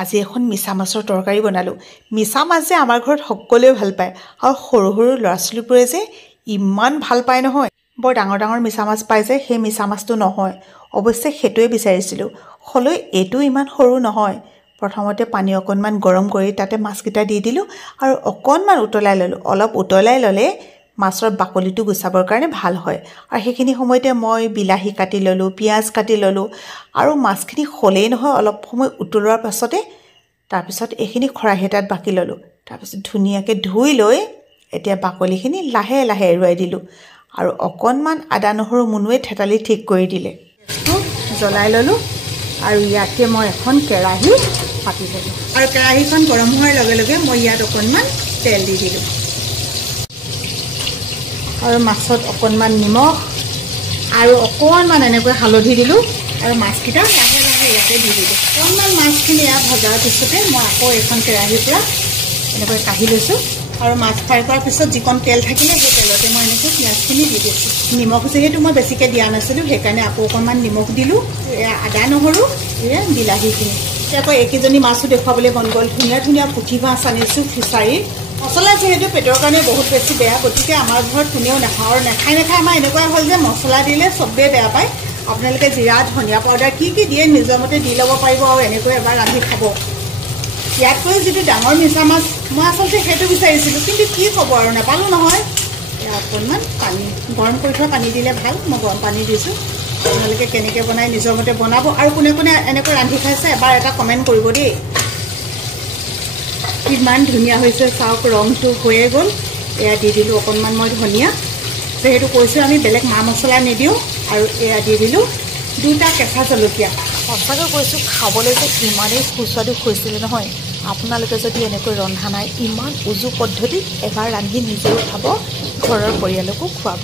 আজি এখন মিছা মাছৰ তৰকাৰী বনালোঁ। মিছা মাছ যে আমাৰ ঘৰত সকলোৱে ভাল পায় আৰু সৰু সৰু ল'ৰা ছোৱালীবোৰে যে ইমান ভাল পায় নহয়। বৰ ডাঙৰ ডাঙৰ মিছা মাছ পায় যে সেই মিছা মাছটো নহয়, অৱশ্যে সেইটোৱে বিচাৰিছিলোঁ। হ'লেও এইটো ইমান সৰু নহয়। প্ৰথমতে পানী অকণমান গৰম কৰি তাতে মাছকেইটা দি দিলোঁ আৰু অকণমান উতলাই ল'লোঁ। অলপ উতলাই ল'লে মাছৰ বাকলিটো গুচাবৰ কাৰণে ভাল হয়। আৰু সেইখিনি সময়তে মই বিলাহী কাটি ল'লোঁ, পিঁয়াজ কাটি ল'লোঁ আৰু মাছখিনি হ'লেই নহয় অলপ সময় উতলোৱাৰ পাছতে তাৰপিছত এইখিনি খৰাহি এটাত বাকি ল'লোঁ। তাৰপিছত ধুনীয়াকৈ ধুই লৈ এতিয়া বাকলিখিনি লাহে লাহে এৰুৱাই দিলোঁ আৰু অকণমান আদা নহৰু মুনুৱে থেতালি ঠিক কৰি দিলে। জ্বলাই ল'লোঁ আৰু ইয়াতে মই এখন কেৰাহী পাতি ল'লোঁ আৰু কেৰাহীখন গৰম হোৱাৰ লগে লগে মই ইয়াত অকণমান তেল দি দিলোঁ আৰু মাছত অকণমান নিমখ আৰু অকণমান এনেকৈ হালধি দিলোঁ আৰু মাছকেইটা লাহে লাহে ইয়াতে দি দিলোঁ। অকণমান মাছখিনি ইয়াত ভজাৰ পিছতে মই আকৌ এখন কেৰাহীৰ পৰা এনেকৈ কাঢ়ি লৈছোঁ আৰু মাছ ফ্ৰাই কৰাৰ পিছত যিকণ তেল থাকিলে সেই তেলতে মই এনেকৈ পিঁয়াজখিনি দি দিছোঁ। নিমখ যিহেতু মই বেছিকৈ দিয়া নাছিলোঁ সেইকাৰণে আকৌ অকণমান নিমখ দিলোঁ। আদা নহৰু বিলাহীখিনি আকৌ এইকেইজনী মাছো দেখুৱাবলৈ মন গ'ল। ধুনীয়া ধুনীয়া পুঠি মাছ আনিছোঁ ফিচাৰীৰ। মছলা যিহেতু পেটৰ কাৰণে বহুত বেছি বেয়া, গতিকে আমাৰ ঘৰত কোনেও নাখাওঁ আৰু নাখাই আমাৰ এনেকুৱা হ'ল যে মছলা দিলে চবেই বেয়া পায়। আপোনালোকে জিৰা ধনিয়া পাউডাৰ কি কি দিয়ে নিজৰ মতে দি ল'ব পাৰিব আৰু এনেকৈ এবাৰ ৰান্ধি খাব। ইয়াতকৈ যিটো ডাঙৰ মিছা মাছ মই আচলতে সেইটো বিচাৰিছিলোঁ, কিন্তু কি ক'ব আৰু নাপালোঁ নহয়। অকণমান পানী গৰম কৰি থোৱা পানী দিলে ভাল, মই গৰম পানী দিছোঁ। আপোনালোকে কেনেকৈ বনাই নিজৰ মতে বনাব আৰু কোনে কোনে এনেকৈ ৰান্ধি খাইছে এবাৰ এটা কমেণ্ট কৰিব দেই। কিমান ধুনীয়া হৈছে চাওক, ৰংটো হৈয়ে গ'ল। এয়া দি দিলোঁ অকণমান মই ধনিয়া, যিহেতু কৈছোঁ আমি বেলেগ মা মছলা নিদিওঁ। আৰু এয়া দি দিলোঁ 2টা কেঁচা জলকীয়া। সঁচাকৈ কৈছোঁ খাবলৈ যে ইমানেই সুস্বাদু হৈছিলে নহয়। আপোনালোকে যদি এনেকৈ ৰন্ধা নাই, ইমান উজু পদ্ধতিত এবাৰ ৰান্ধি নিজেও খাব, ঘৰৰ পৰিয়ালকো খুৱাব।